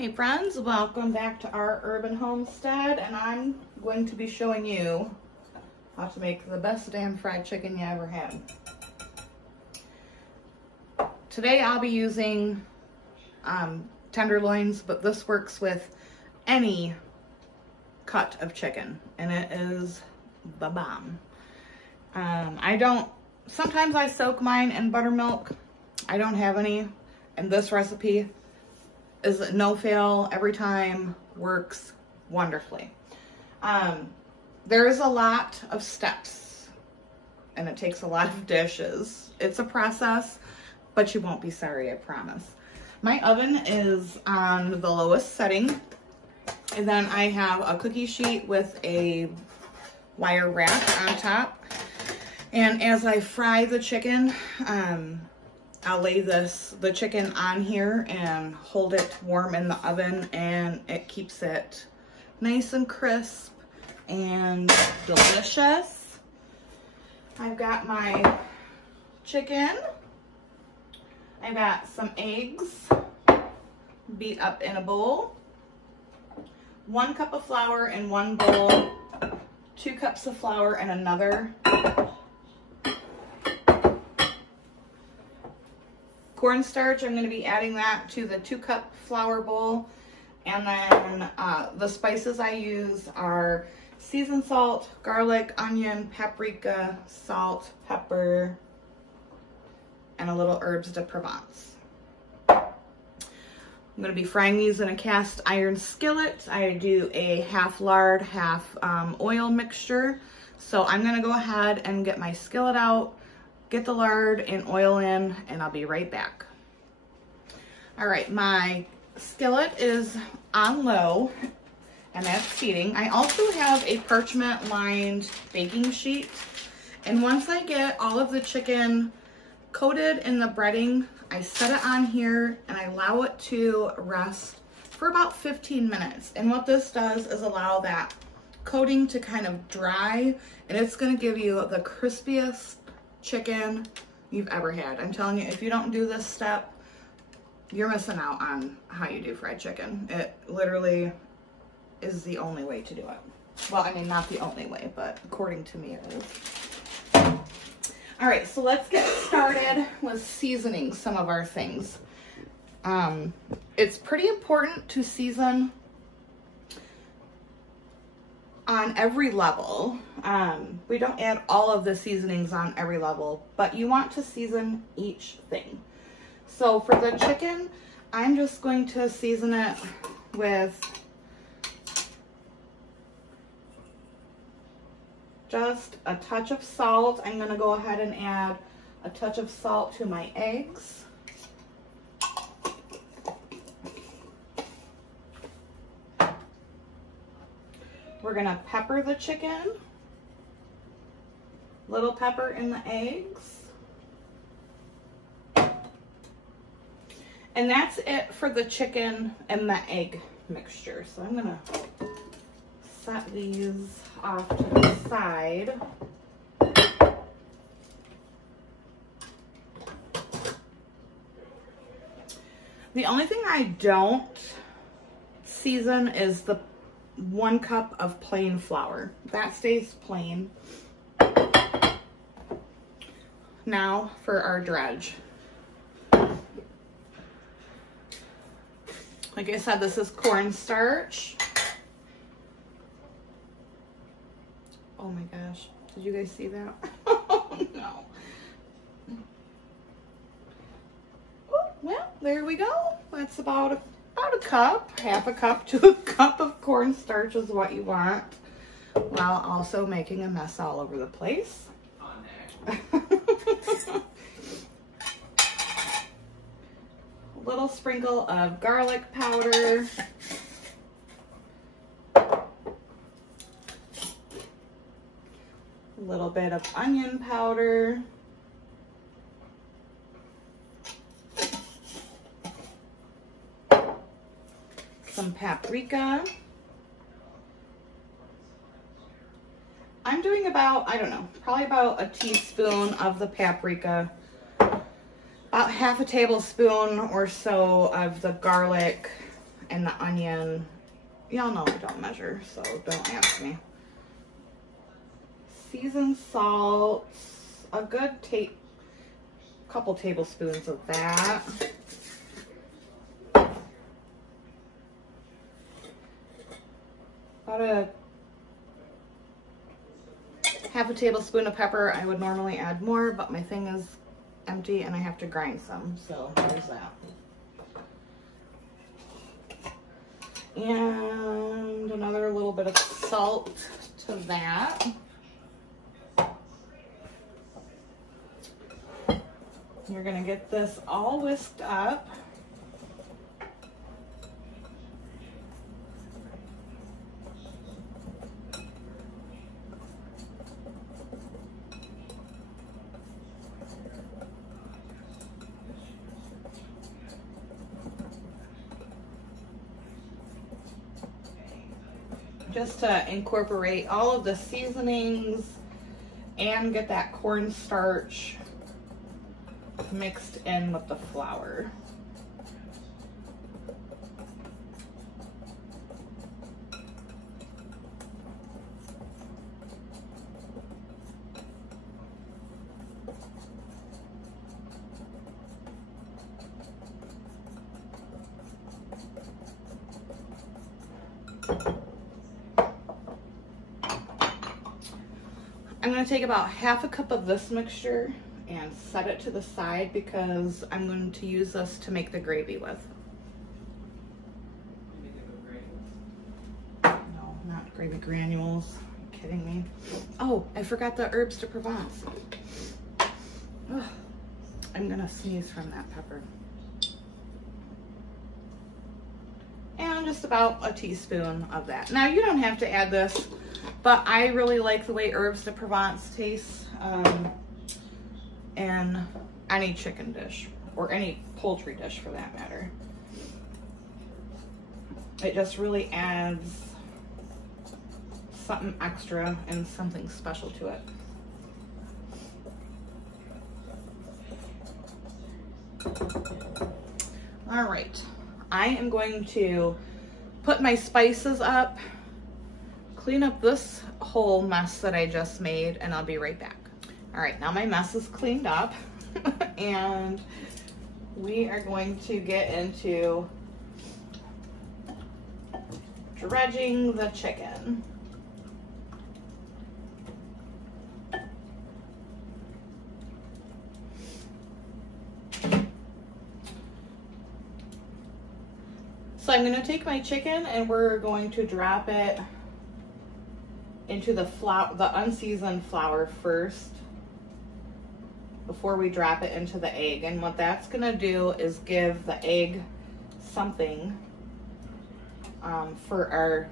Hey friends, welcome back to our urban homestead, and I'm going to be showing you how to make the best damn fried chicken you ever had. Today I'll be using tenderloins, but this works with any cut of chicken, and it is the bomb. Sometimes I soak mine in buttermilk. I don't have any, and this recipe is no fail every time, works wonderfully. There is a lot of steps and it takes a lot of dishes. It's a process, but you won't be sorry, I promise. My oven is on the lowest setting, and then I have a cookie sheet with a wire rack on top. And as I fry the chicken, I'll lay the chicken on here and hold it warm in the oven, and it keeps it nice and crisp and delicious. I've got my chicken. I've got some eggs beat up in a bowl, 1 cup of flour in one bowl, 2 cups of flour in another. Cornstarch, I'm going to be adding that to the 2-cup flour bowl. And then the spices I use are seasoned salt, garlic, onion, paprika, salt, pepper, and a little herbs de Provence. I'm going to be frying these in a cast iron skillet. I do a half lard, half oil mixture. So I'm going to go ahead and get my skillet out, get the lard and oil in, and I'll be right back. All right, my skillet is on low, and that's heating. I also have a parchment lined baking sheet, and once I get all of the chicken coated in the breading, I set it on here and I allow it to rest for about 15 minutes. And what this does is allow that coating to kind of dry, and it's gonna give you the crispiest chicken you've ever had. I'm telling you, if you don't do this step, you're missing out on how you do fried chicken. It literally is the only way to do it. Well, I mean, not the only way, but according to me it is. All right, so let's get started with seasoning some of our things. It's pretty important to season on every level. We don't add all of the seasonings on every level, but you want to season each thing. So for the chicken, I'm just going to season it with just a touch of salt. I'm going to go ahead and add a touch of salt to my eggs. We're going to pepper the chicken, little pepper in the eggs. And that's it for the chicken and the egg mixture. So I'm going to set these off to the side. The only thing I don't season is the 1 cup of plain flour. That stays plain. Now for our dredge. Like I said, this is cornstarch. Oh my gosh, did you guys see that? Oh no. Oh, well, there we go. That's about a cup, half a cup to a cup of cornstarch is what you want, while also making a mess all over the place. A little sprinkle of garlic powder. A little bit of onion powder. Some paprika. I'm doing about, I don't know, probably about a teaspoon of the paprika, about half a tablespoon or so of the garlic, And the onion, y'all know I don't measure, so don't ask me. Seasoned salt, a good couple tablespoons of that. About a half a tablespoon of pepper. I would normally add more, but my thing is empty and I have to grind some, so there's that. And another little bit of salt to that. You're gonna get this all whisked up. Just to incorporate all of the seasonings and get that cornstarch mixed in with the flour. I'm going to take about half a cup of this mixture and set it to the side because I'm going to use this to make the gravy with. No, not gravy granules. Are you kidding me? Oh, I forgot the herbes de Provence. Ugh. I'm going to sneeze from that pepper. And just about a teaspoon of that. Now, you don't have to add this, but I really like the way herbes de Provence tastes in any chicken dish or any poultry dish for that matter. It just really adds something extra and something special to it. All right, I am going to put my spices up, clean up this whole mess that I just made, and I'll be right back. All right, now my mess is cleaned up and we are going to get into dredging the chicken. So I'm going to take my chicken and we're going to drop it into the unseasoned flour first before we drop it into the egg. And what that's going to do is give the egg something for our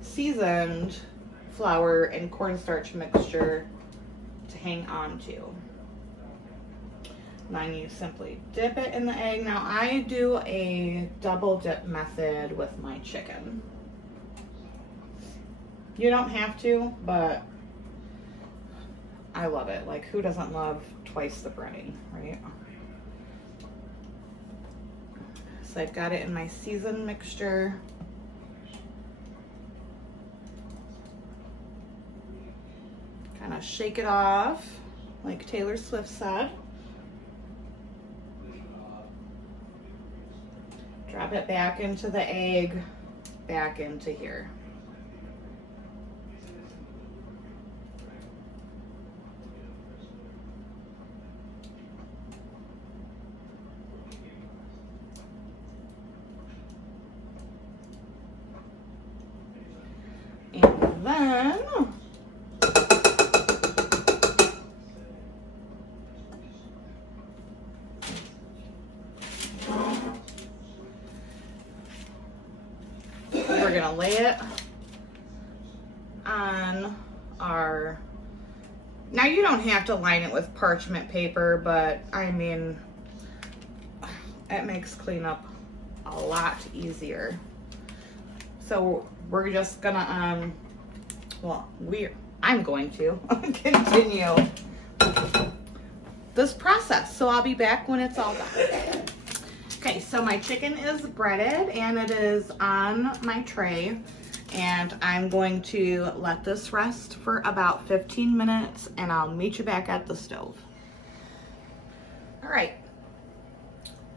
seasoned flour and cornstarch mixture to hang on to. And then you simply dip it in the egg. Now I do a double dip method with my chicken. You don't have to, but I love it. Like, who doesn't love twice the breading, right? So I've got it in my seasoned mixture. Kind of shake it off, like Taylor Swift said. Drop it back into the egg, back into here. And then we're gonna lay it on our, now you don't have to line it with parchment paper, but I mean, it makes cleanup a lot easier. So we're just gonna, I'm going to continue this process. So I'll be back when it's all done. Okay, so my chicken is breaded and it is on my tray, and I'm going to let this rest for about 15 minutes and I'll meet you back at the stove. All right,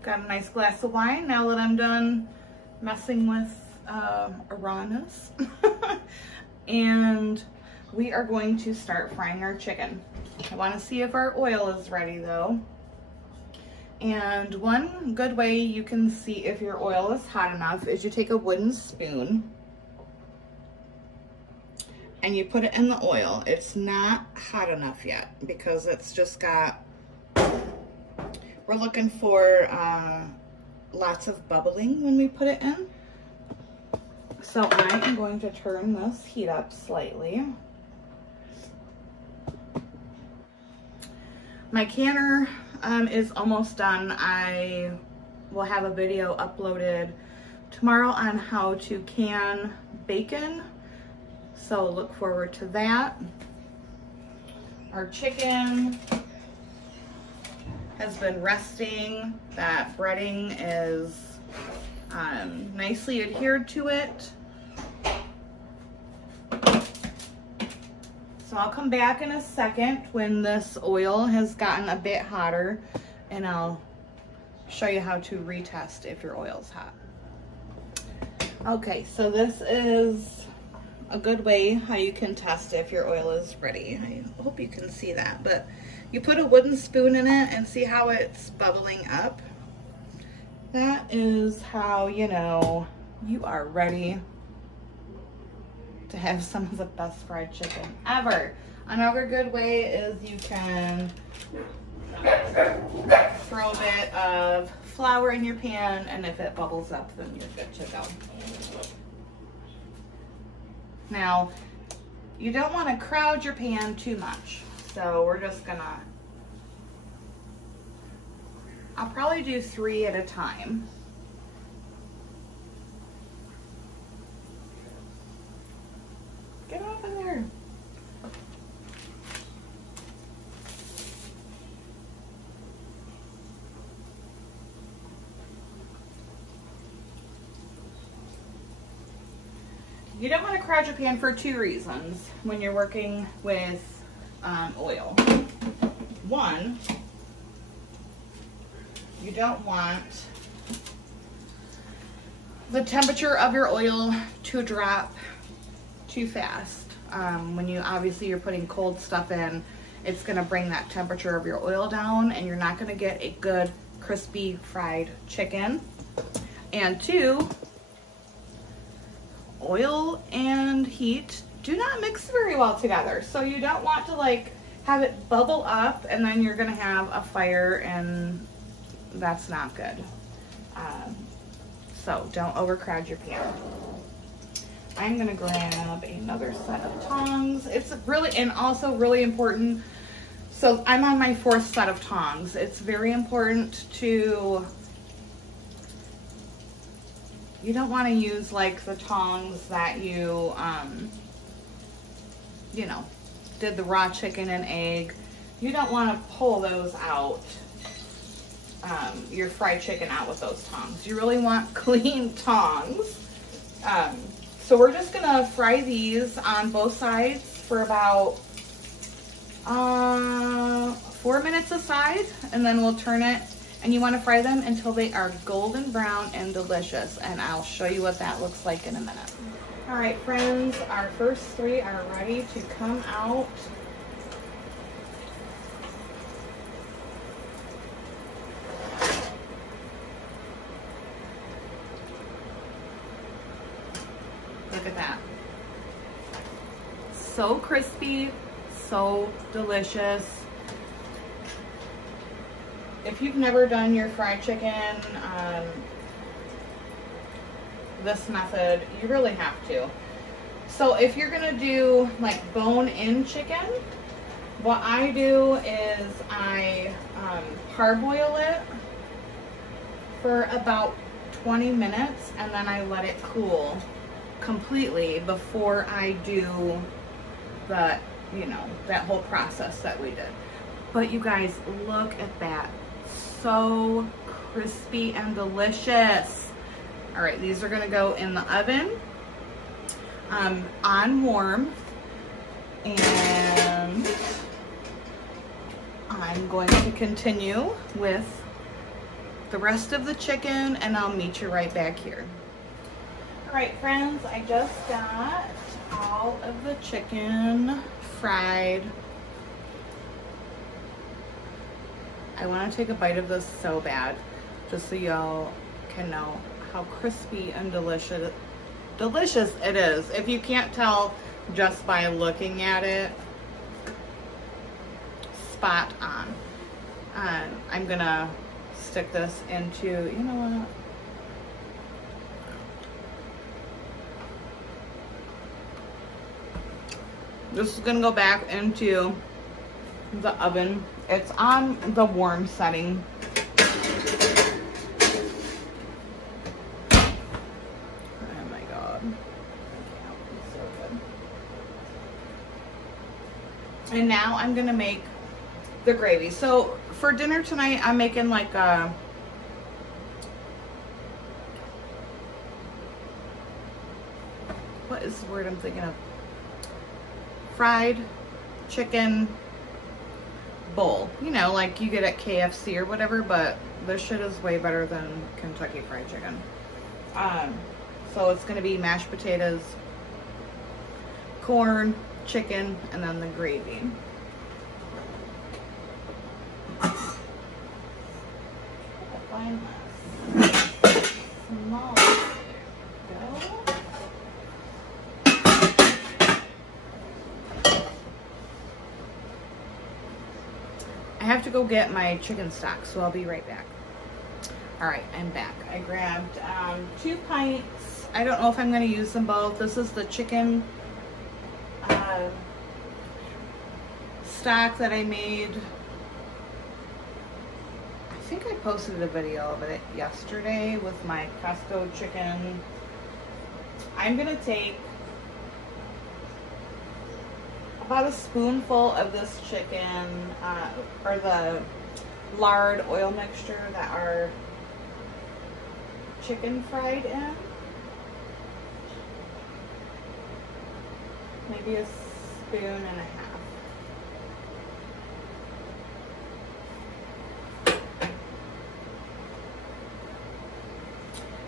got a nice glass of wine now that I'm done messing with Uranus. And we are going to start frying our chicken. I want to see if our oil is ready though. And one good way you can see if your oil is hot enough is you take a wooden spoon and you put it in the oil. It's not hot enough yet because it's just got, we're looking for lots of bubbling when we put it in. So I am going to turn this heat up slightly. My canner is almost done. I will have a video uploaded tomorrow on how to can bacon, so look forward to that. Our chicken has been resting. That breading is nicely adhered to it. So I'll come back in a second when this oil has gotten a bit hotter and I'll show you how to retest if your oil's hot. Okay, so this is a good way how you can test if your oil is ready. I hope you can see that, but you put a wooden spoon in it and see how it's bubbling up. That is how you know you are ready to have some of the best fried chicken ever. Another good way is you can throw a bit of flour in your pan, and if it bubbles up, then you're good to go. Now, you don't want to crowd your pan too much, so we're just gonna, I'll probably do 3 at a time. Get off of there. You don't want to crowd your pan for 2 reasons when you're working with oil. One, you don't want the temperature of your oil to drop too fast. When you're putting cold stuff in, it's going to bring that temperature of your oil down and you're not going to get a good crispy fried chicken. And 2, oil and heat do not mix very well together, so you don't want to like have it bubble up and then you're going to have a fire, and that's not good. So don't overcrowd your pan. I'm gonna grab another set of tongs. It's really, and also really important, so I'm on my 4th set of tongs. It's very important to, you don't want to use like the tongs that you know, did the raw chicken and egg. You don't want to pull those out, your fried chicken out with those tongs. You really want clean tongs. So we're just gonna fry these on both sides for about 4 minutes a side, and then we'll turn it, and you wanna fry them until they are golden brown and delicious, and I'll show you what that looks like in a minute. All right, friends, our first 3 are ready to come out. Look at that. So crispy, so delicious. If you've never done your fried chicken this method, you really have to. So if you're gonna do like bone-in chicken, what I do is I parboil it for about 20 minutes and then I let it cool completely before I do the, you know, that whole process that we did. But you guys, look at that. So crispy and delicious. All right, these are gonna go in the oven on warm, and I'm going to continue with the rest of the chicken, and I'll meet you right back here. All right, friends, I just got all of the chicken fried. I want to take a bite of this so bad, just so y'all can know how crispy and delicious it is. If you can't tell just by looking at it, spot on. I'm gonna stick this into, you know what? This is gonna go back into the oven. It's on the warm setting. Oh my God. It's so good. And now I'm gonna make the gravy. So for dinner tonight, I'm making like a what is the word I'm thinking of? Fried chicken bowl. You know, like you get at KFC or whatever, but this shit is way better than Kentucky Fried Chicken. So it's gonna be mashed potatoes, corn, chicken, and then the gravy. Find this small. I have to go get my chicken stock, so I'll be right back. All right, I'm back. I grabbed 2 pints. I don't know if I'm going to use them both. This is the chicken stock that I made. I think I posted a video of it yesterday with my Costco chicken. I'm going to take about a spoonful of this chicken, or the lard oil mixture that our chicken fried in. Maybe a spoon and a half.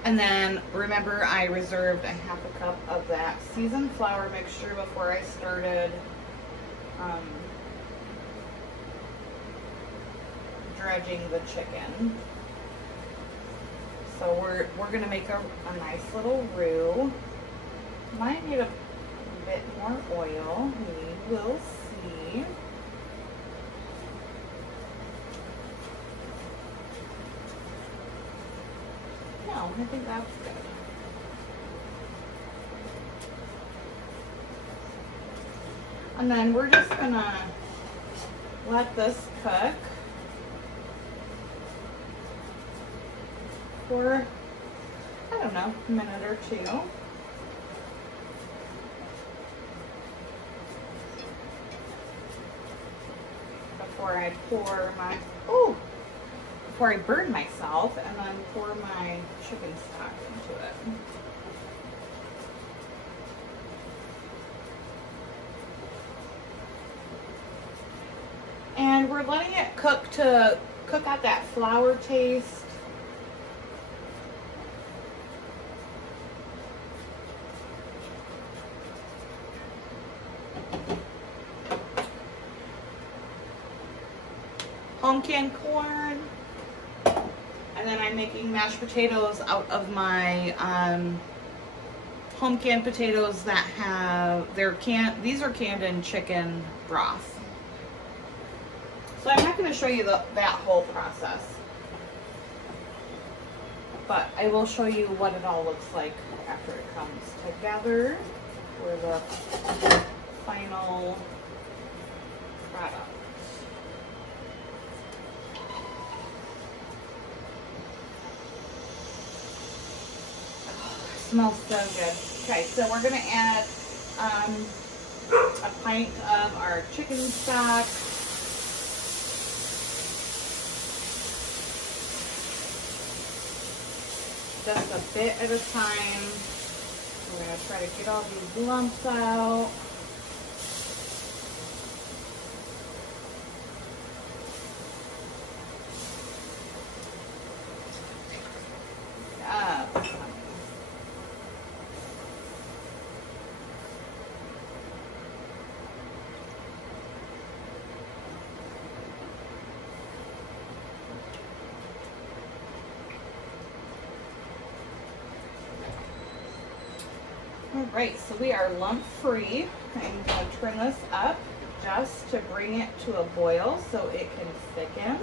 And then remember, I reserved a half a cup of that seasoned flour mixture before I started dredging the chicken. So we're gonna make a nice little roux. Might need a bit more oil. We will see. No, I think that's good. And then we're just gonna let this cook for, I don't know, a minute or two. Before I pour my, before I burn myself, and then pour my chicken stock into it. And we're letting it cook to cook out that flour taste. Home canned corn. And then I'm making mashed potatoes out of my home canned potatoes that have, these are canned in chicken broth. So I'm not going to show you that whole process, but I will show you what it all looks like after it comes together for the final product. Oh, it smells so good. Okay, so we're going to add a pint of our chicken stock. just a bit at a time. We're going to try to get all these lumps out. All right, so we are lump free. I'm going to turn this up just to bring it to a boil so it can thicken.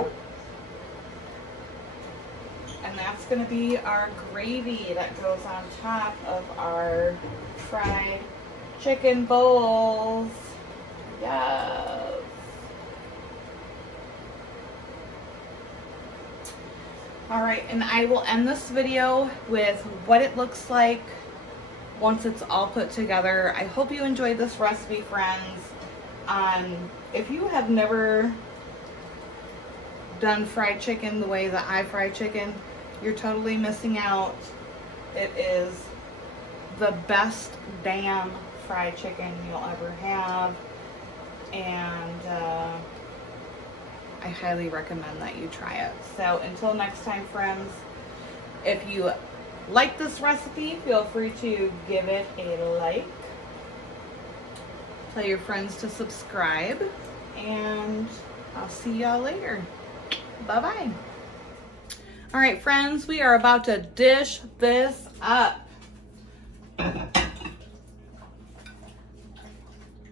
And that's going to be our gravy that goes on top of our fried chicken bowls. Yes. All right, and I will end this video with what it looks like once it's all put together. I hope you enjoyed this recipe, friends. If you have never done fried chicken the way that I fry chicken, you're totally missing out. It is the best damn fried chicken you'll ever have, and I highly recommend that you try it. So until next time, friends, if you like this recipe, feel free to give it a like. Tell your friends to subscribe, and I'll see y'all later. Bye-bye. All right, friends, we are about to dish this up.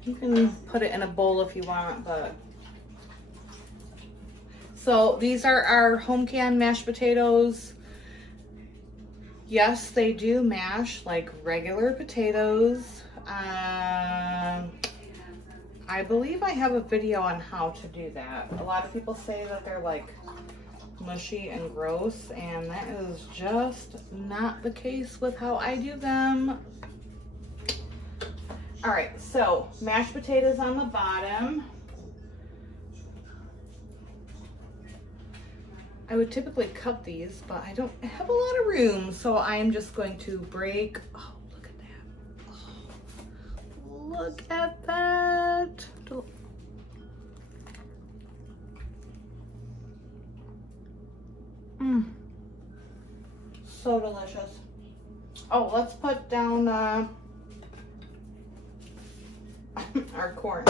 You can put it in a bowl if you want, but... So these are our home canned mashed potatoes. Yes, they do mash like regular potatoes. I believe I have a video on how to do that. A lot of people say that they're like mushy and gross, and that is just not the case with how I do them. All right, so mashed potatoes on the bottom. I would typically cut these, but I don't have a lot of room, so I'm just going to break. Oh, look at that. Oh, look at that. So delicious. Oh, let's put down our corn.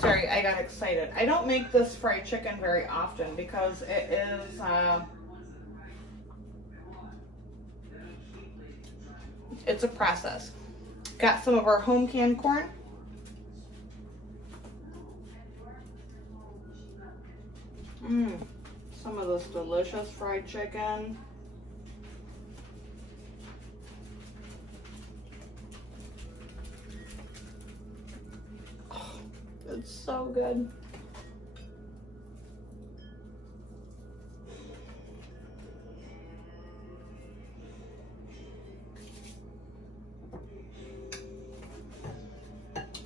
Sorry, I got excited. I don't make this fried chicken very often because it is it's a process. Got some of our home canned corn. Some of this delicious fried chicken. It's so good.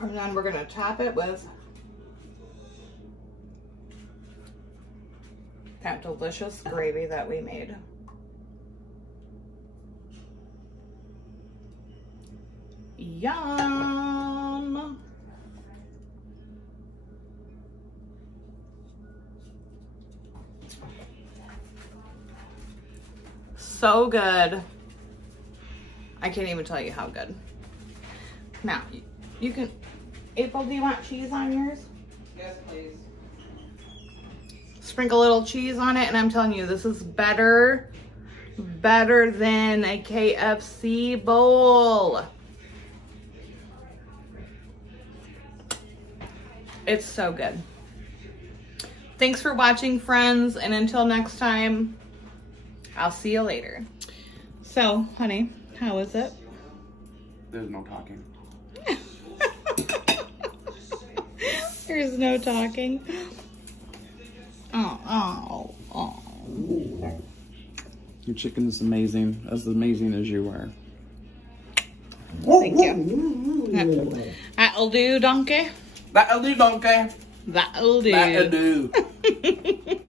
And then we're gonna top it with that delicious gravy that we made. Yum! So good. I can't even tell you how good. Now, you can... April, do you want cheese on yours? Yes, please. Sprinkle a little cheese on it, and I'm telling you, this is better than a KFC bowl. It's so good. Thanks for watching, friends, and until next time, I'll see you later. So, honey, how is it? There's no talking. There's no talking. Oh. Your chicken is amazing, as amazing as you are. Thank you. That'll do, donkey. That'll do, donkey. That'll do. That'll do.